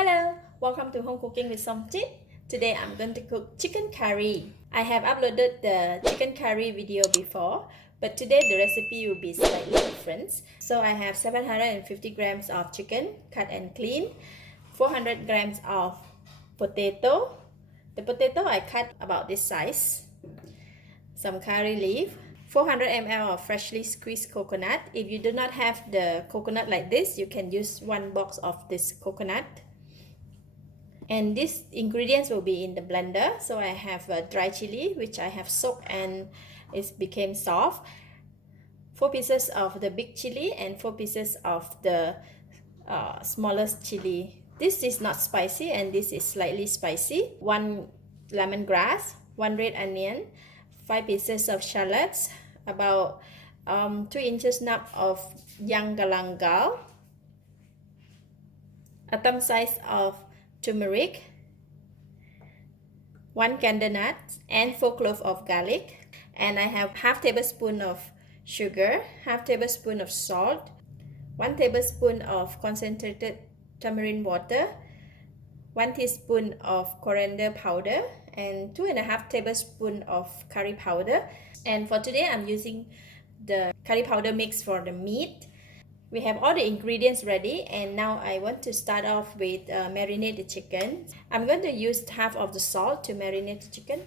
Hello, welcome to Home Cooking with Somjit. Today I'm going to cook chicken curry. I have uploaded the chicken curry video before, but today the recipe will be slightly different. So I have 750 grams of chicken, cut and clean, 400 grams of potato. The potato I cut about this size, some curry leaf, 400 ml of freshly squeezed coconut. If you do not have the coconut like this, you can use one box of this coconut. And these ingredients will be in the blender. So I have a dry chili, which I have soaked and it became soft. 4 pieces of the big chili and 4 pieces of the smallest chili. This is not spicy and this is slightly spicy. 1 lemongrass, 1 red onion, 5 pieces of shallots, about 2 inches nub of young galangal, a thumb size of turmeric, 1 candle nut, and 4 cloves of garlic. And I have half tablespoon of sugar, half tablespoon of salt, 1 tablespoon of concentrated tamarind water, 1 teaspoon of coriander powder, and 2.5 tablespoons of curry powder. And for today I'm using the curry powder mix for the meat. We have all the ingredients ready, and now I want to start off with marinate the chicken. I'm going to use half of the salt to marinate the chicken.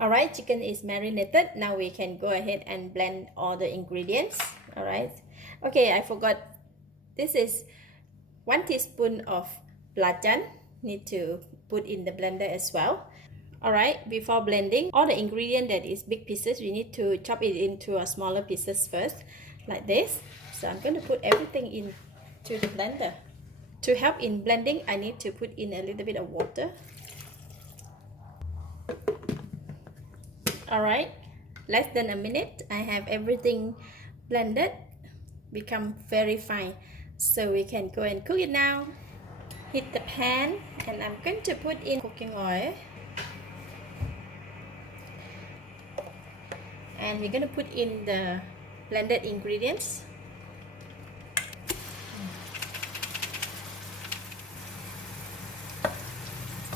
Alright, chicken is marinated. Now we can go ahead and blend all the ingredients. Alright, okay, I forgot. This is 1 teaspoon of belacan. Need to put in the blender as well. Alright, before blending all the ingredient that is big pieces, we need to chop it into a smaller pieces first, like this. So I'm going to put everything into the blender. To help in blending, I need to put in a little bit of water. Alright, less than a minute, I have everything blended, become very fine. So we can go and cook it now. Heat the pan, and I'm going to put in cooking oil. And we're going to put in the blended ingredients.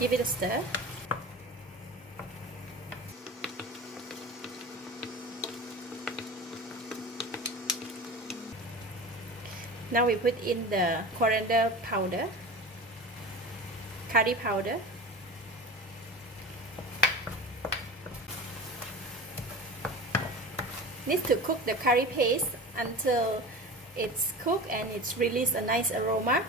Give it a stir. Now we put in the coriander powder, curry powder, need to cook the curry paste until it's cooked and it's released a nice aroma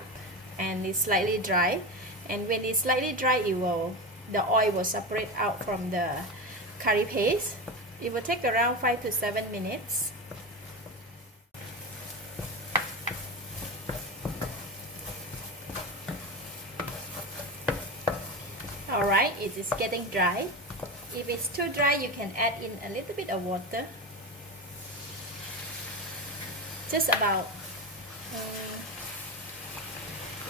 and it's slightly dry. And when it's slightly dry, the oil will separate out from the curry paste. It will take around 5 to 7 minutes. Alright, it is getting dry. If it's too dry, you can add in a little bit of water. Just about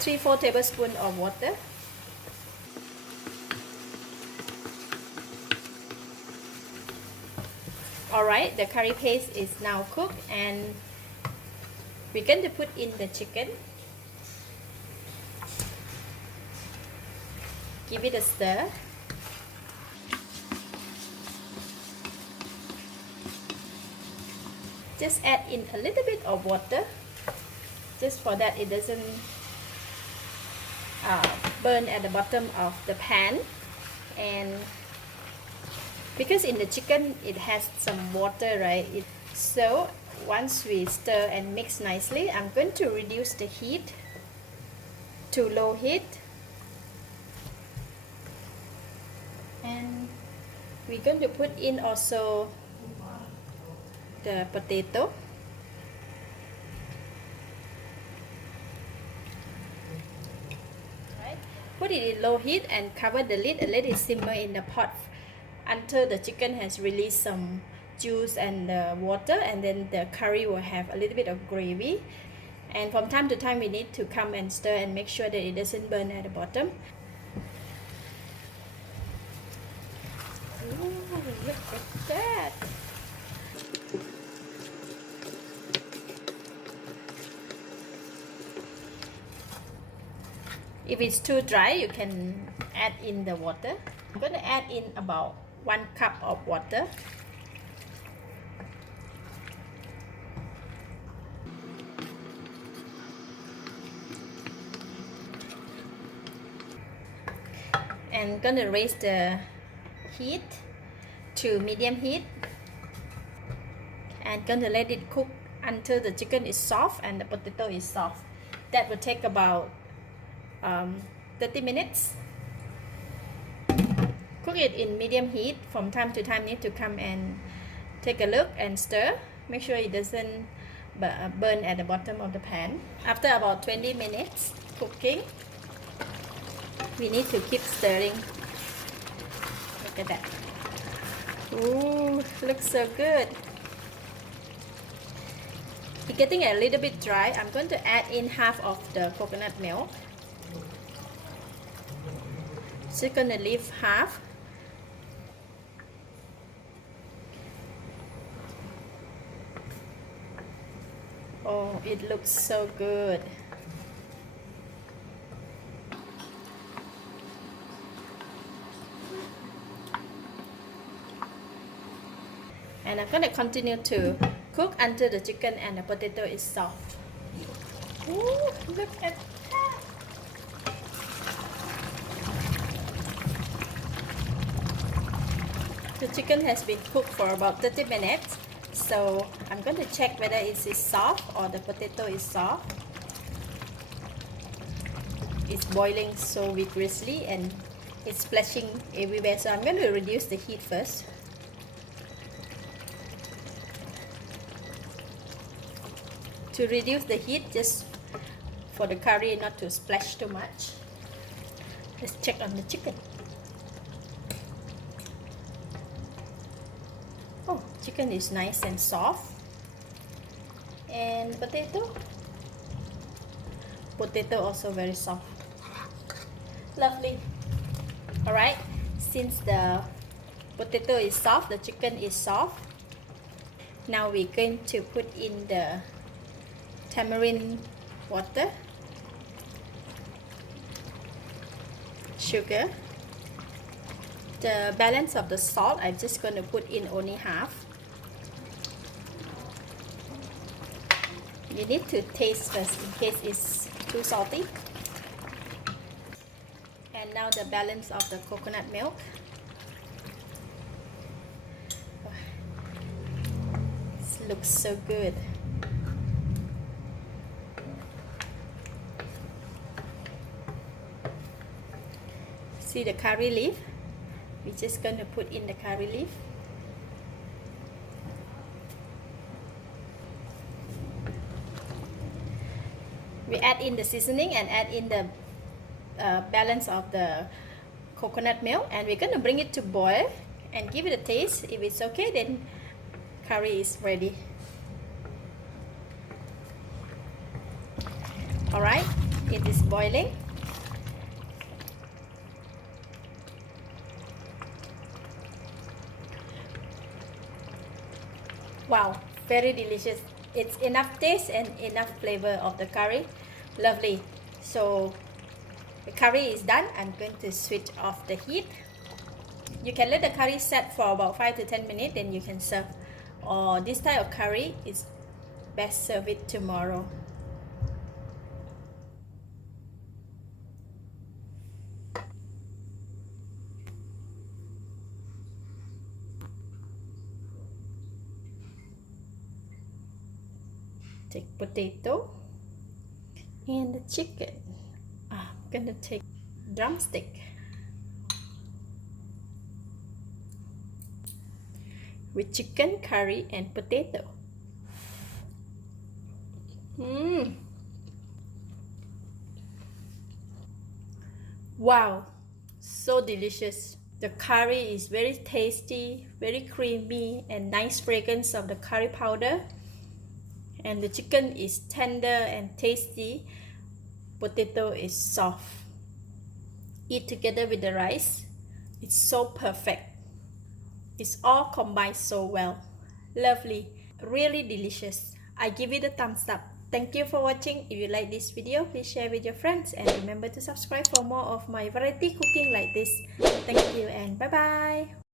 3-4 tablespoons of water. Alright, the curry paste is now cooked, and we're going to put in the chicken. Give it a stir. Just add in a little bit of water, just for that it doesn't burn at the bottom of the pan. And because in the chicken it has some water, right? So once we stir and mix nicely, I'm going to reduce the heat to low heat. And we're going to put in also the potato. Right. Put it in low heat and cover the lid and let it simmer in the pot until the chicken has released some juice and water, and then the curry will have a little bit of gravy. And from time to time we need to come and stir and make sure that it doesn't burn at the bottom. Ooh, look at that! If it's too dry, you can add in the water. I'm going to add in about 1 cup of water. And gonna raise the heat to medium heat and gonna let it cook until the chicken is soft and the potato is soft. That will take about 30 minutes. Cook it in medium heat. From time to time need to come and take a look and stir. Make sure it doesn't burn at the bottom of the pan. After about 20 minutes cooking, we need to keep stirring. Look at that. Ooh, looks so good. It's getting a little bit dry. I'm going to add in half of the coconut milk. Just gonna leave half. Oh, it looks so good. And I'm gonna continue to cook until the chicken and the potato is soft. Ooh, look at that! The chicken has been cooked for about 30 minutes. So I'm going to check whether it is soft or the potato is soft. It's boiling so vigorously and it's splashing everywhere. So I'm going to reduce the heat first. To reduce the heat, just for the curry not to splash too much. Let's check on the chicken. Oh, chicken is nice and soft. And potato also very soft. Lovely. Alright, since the potato is soft, the chicken is soft. Now we're going to put in the tamarind water, sugar. The balance of the salt, I'm just going to put in only half. You need to taste first in case it's too salty. And now the balance of the coconut milk. This looks so good. See the curry leaf? We're just going to put in the curry leaf. We add in the seasoning and add in the balance of the coconut milk, and we're going to bring it to boil and give it a taste. If it's okay, then curry is ready. Alright, it is boiling. Wow, very delicious. It's enough taste and enough flavor of the curry. Lovely. So the curry is done. I'm going to switch off the heat. You can let the curry set for about 5 to 10 minutes, then you can serve. Or this type of curry is best serve it tomorrow. Take potato and the chicken. I'm gonna take drumstick with chicken, curry and potato. Wow, so delicious. The curry is very tasty, very creamy and nice fragrance of the curry powder. And the chicken is tender and tasty. Potato is soft. Eat together with the rice. It's so perfect. It's all combined so well. Lovely. Really delicious. I give it a thumbs up. Thank you for watching. If you like this video, please share with your friends and remember to subscribe for more of my variety cooking like this. Thank you and bye bye.